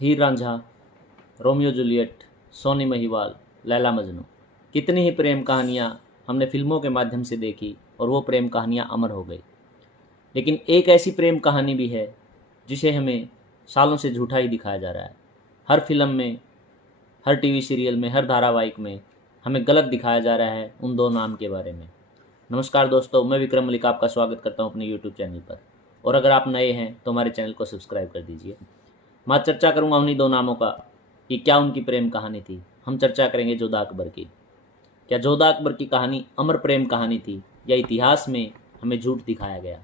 हीर Ranjha, Romeo Juliet, Soni Mahiwal, Laila Majnu, कितनी ही प्रेम कहानियाँ हमने फिल्मों के माध्यम से देखी और वो प्रेम कहानियाँ अमर हो गई। लेकिन एक ऐसी प्रेम कहानी भी है जिसे हमें सालों से झूठा ही दिखाया जा रहा है। हर फिल्म में, हर टीवी सीरियल में, हर धारावाहिक में हमें गलत दिखाया जा रहा है उन दो नाम के बारे में। नमस्कार दोस्तों, मैं विक्रम मलिक आपका स्वागत करता हूं अपने यूट्यूब चैनल पर। और अगर आप नए हैं तो हमारे चैनल को सब्सक्राइब कर दीजिए। मैं चर्चा करूंगा उन्हीं दो नामों का कि क्या उनकी प्रेम कहानी थी। हम चर्चा करेंगे जोधा अकबर की। क्या जोधा अकबर की कहानी अमर प्रेम कहानी थी या इतिहास में हमें झूठ दिखाया गया?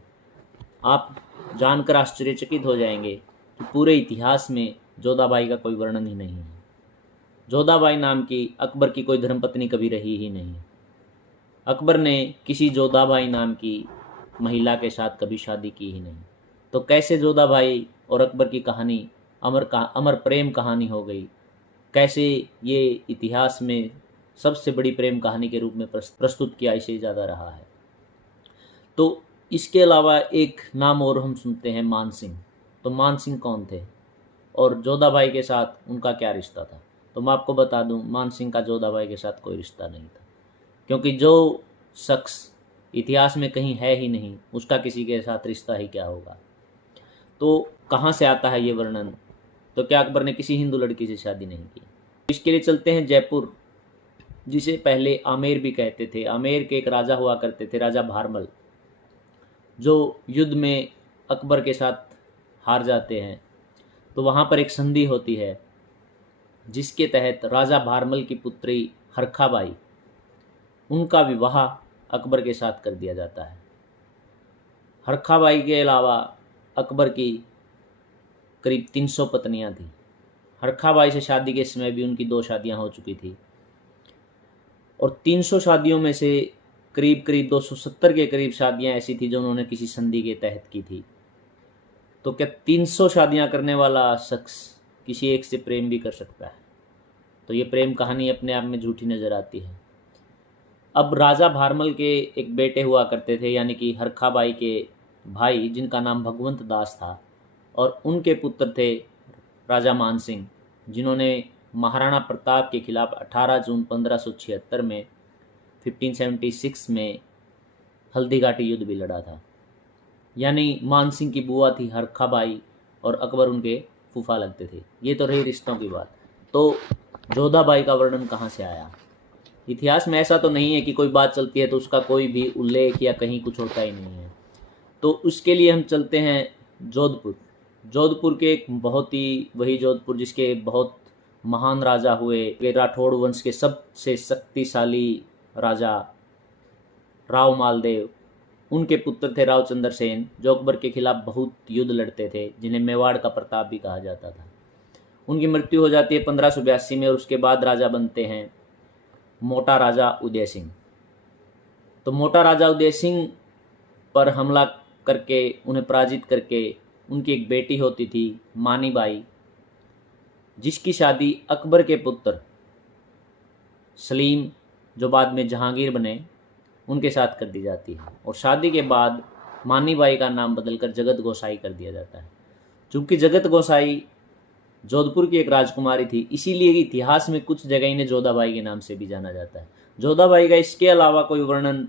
आप जानकर आश्चर्यचकित हो जाएंगे कि पूरे इतिहास में जोधाबाई का कोई वर्णन ही नहीं है। जोधाबाई नाम की अकबर की कोई धर्मपत्नी कभी रही ही नहीं। अकबर ने किसी जोधाबाई नाम की महिला के साथ कभी शादी की ही नहीं। तो कैसे जोधाबाई और अकबर की कहानी अमर प्रेम कहानी हो गई? कैसे ये इतिहास में सबसे बड़ी प्रेम कहानी के रूप में प्रस्तुत किया इसे ज़्यादा रहा है? तो इसके अलावा एक नाम और हम सुनते हैं, मान सिंह। तो मान सिंह कौन थे और जोधाबाई के साथ उनका क्या रिश्ता था? तो मैं आपको बता दूं, मान सिंह का जोधाबाई के साथ कोई रिश्ता नहीं था, क्योंकि जो शख्स इतिहास में कहीं है ही नहीं उसका किसी के साथ रिश्ता ही क्या होगा। तो कहाँ से आता है ये वर्णन? तो क्या अकबर ने किसी हिंदू लड़की से शादी नहीं की? इसके लिए चलते हैं जयपुर, जिसे पहले आमेर भी कहते थे। आमेर के एक राजा हुआ करते थे, राजा भारमल, जो युद्ध में अकबर के साथ हार जाते हैं। तो वहाँ पर एक संधि होती है जिसके तहत राजा भारमल की पुत्री हरखाबाई, उनका विवाह अकबर के साथ कर दिया जाता है। हरखाबाई के अलावा अकबर की करीब 300 पत्नियां थीं। हरखाबाई से शादी के समय भी उनकी 2 शादियां हो चुकी थी और 300 शादियों में से करीब 270 के करीब शादियां ऐसी थी जो उन्होंने किसी संधि के तहत की थी। तो क्या 300 शादियां करने वाला शख्स किसी एक से प्रेम भी कर सकता है? तो ये प्रेम कहानी अपने आप में झूठी नज़र आती है। अब राजा भारमल के एक बेटे हुआ करते थे, यानी कि हरखाबाई के भाई, जिनका नाम भगवंत दास था, और उनके पुत्र थे राजा मान सिंह, जिन्होंने महाराणा प्रताप के खिलाफ 18 जून 1576 में 1576 में हल्दी घाटी युद्ध भी लड़ा था। यानी मान सिंह की बुआ थी हरखाबाई और अकबर उनके फूफा लगते थे। ये तो रही रिश्तों की बात। तो जोधाबाई का वर्णन कहाँ से आया? इतिहास में ऐसा तो नहीं है कि कोई बात चलती है तो उसका कोई भी उल्लेख या कहीं कुछ होता ही नहीं है। तो उसके लिए हम चलते हैं जोधपुर। जोधपुर के एक वही जोधपुर जिसके बहुत महान राजा हुए, राठौड़ वंश के सबसे शक्तिशाली राजा राव मालदेव, उनके पुत्र थे रावचंद्र सेन, जो अकबर के खिलाफ बहुत युद्ध लड़ते थे, जिन्हें मेवाड़ का प्रताप भी कहा जाता था। उनकी मृत्यु हो जाती है 1582 में और उसके बाद राजा बनते हैं मोटा राजा उदय सिंह। तो मोटा राजा उदय सिंह पर हमला करके, उन्हें पराजित करके, उनकी एक बेटी होती थी मानी बाई, जिसकी शादी अकबर के पुत्र सलीम, जो बाद में जहांगीर बने, उनके साथ कर दी जाती है। और शादी के बाद मानी बाई का नाम बदलकर जगत गोसाई कर दिया जाता है। चूँकि जगत गोसाई जोधपुर की एक राजकुमारी थी, इसीलिए इतिहास में कुछ जगह इन्हें जोधाबाई के नाम से भी जाना जाता है। जोधाबाई का इसके अलावा कोई वर्णन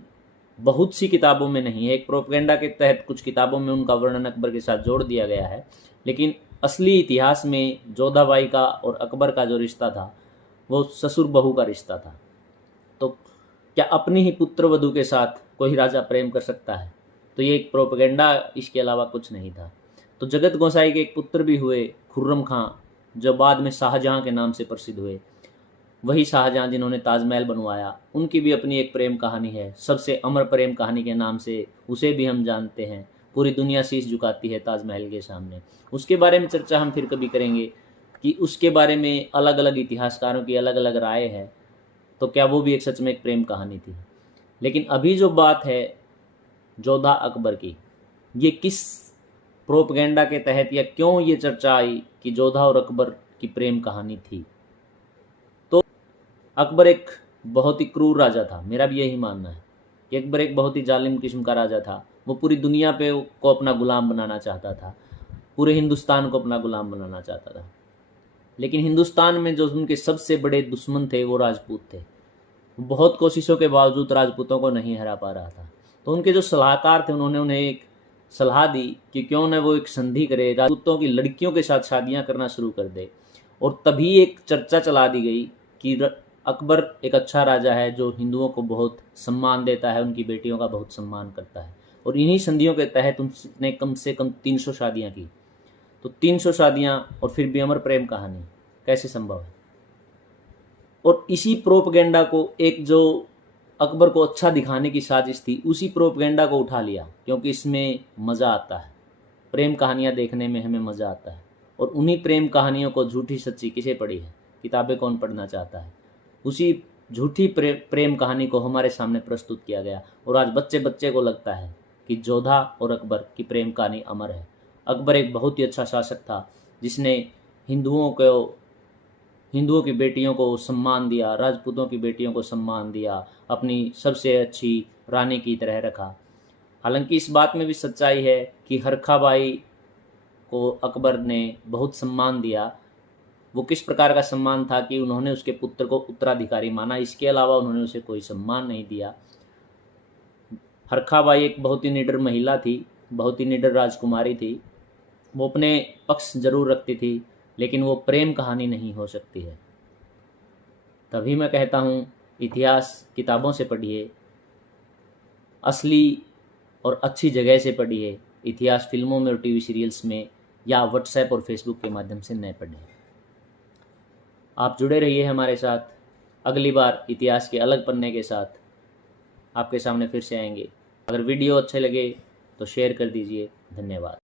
बहुत सी किताबों में नहीं है। एक प्रोपेगेंडा के तहत कुछ किताबों में उनका वर्णन अकबर के साथ जोड़ दिया गया है, लेकिन असली इतिहास में जोधाबाई का और अकबर का जो रिश्ता था वो ससुर बहू का रिश्ता था। तो क्या अपनी ही पुत्र वधू के साथ कोई राजा प्रेम कर सकता है? तो ये एक प्रोपेगेंडा, इसके अलावा कुछ नहीं था। तो जगत गोसाई के एक पुत्र भी हुए, खुर्रम खां, जो बाद में शाहजहां के नाम से प्रसिद्ध हुए। वही शाहजहां जिन्होंने ताजमहल बनवाया, उनकी भी अपनी एक प्रेम कहानी है। सबसे अमर प्रेम कहानी के नाम से उसे भी हम जानते हैं। पूरी दुनिया शीश झुकाती है ताजमहल के सामने। उसके बारे में चर्चा हम फिर कभी करेंगे कि उसके बारे में अलग अलग इतिहासकारों की अलग अलग राय है। तो क्या वो भी एक सच में एक प्रेम कहानी थी? लेकिन अभी जो बात है जोधा अकबर की, ये किस प्रोपेगेंडा के तहत या क्यों ये चर्चा आई कि जोधा और अकबर की प्रेम कहानी थी? तो अकबर एक बहुत ही क्रूर राजा था। मेरा भी यही मानना है कि अकबर एक बहुत ही जालिम किस्म का राजा था। वो पूरी दुनिया को अपना गुलाम बनाना चाहता था, पूरे हिंदुस्तान को अपना गुलाम बनाना चाहता था। लेकिन हिंदुस्तान में जो उनके सबसे बड़े दुश्मन थे वो राजपूत थे। बहुत कोशिशों के बावजूद राजपूतों को नहीं हरा पा रहा था। तो उनके जो सलाहकार थे उन्होंने उन्हें एक सलाह दी कि क्यों न वो एक संधि करे, राजपूतों की लड़कियों के साथ शादियां करना शुरू कर दे। और तभी एक चर्चा चला दी गई कि अकबर एक अच्छा राजा है जो हिंदुओं को बहुत सम्मान देता है, उनकी बेटियों का बहुत सम्मान करता है। और इन्हीं संधियों के तहत उसने कम से कम 300 शादियां की। तो 300 शादियां और फिर भी अमर प्रेम कहानी, कैसे संभव है? और इसी प्रोपगेंडा को, एक जो अकबर को अच्छा दिखाने की साजिश थी, उसी प्रोपगेंडा को उठा लिया, क्योंकि इसमें मज़ा आता है। प्रेम कहानियाँ देखने में हमें मज़ा आता है। और उन्हीं प्रेम कहानियों को झूठी सच्ची किसे पढ़ी है, किताबें कौन पढ़ना चाहता है, उसी झूठी प्रेम कहानी को हमारे सामने प्रस्तुत किया गया। और आज बच्चे बच्चे को लगता है कि जोधा और अकबर की प्रेम कहानी अमर है। अकबर एक बहुत ही अच्छा शासक था जिसने हिंदुओं की बेटियों को सम्मान दिया, राजपूतों की बेटियों को सम्मान दिया, अपनी सबसे अच्छी रानी की तरह रखा। हालांकि इस बात में भी सच्चाई है कि हरखा बाई को अकबर ने बहुत सम्मान दिया। वो किस प्रकार का सम्मान था कि उन्होंने उसके पुत्र को उत्तराधिकारी माना, इसके अलावा उन्होंने उसे कोई सम्मान नहीं दिया। हरखा बाई एक बहुत ही निडर महिला थी, बहुत ही निडर राजकुमारी थी। वो अपने पक्ष जरूर रखती थी, लेकिन वो प्रेम कहानी नहीं हो सकती है। तभी मैं कहता हूँ, इतिहास किताबों से पढ़िए, असली और अच्छी जगह से पढ़िए। इतिहास फिल्मों में और टीवी सीरियल्स में या व्हाट्सएप और फेसबुक के माध्यम से न पढ़ें। आप जुड़े रहिए हमारे साथ। अगली बार इतिहास के अलग पन्ने के साथ आपके सामने फिर से आएंगे। अगर वीडियो अच्छे लगे तो शेयर कर दीजिए। धन्यवाद।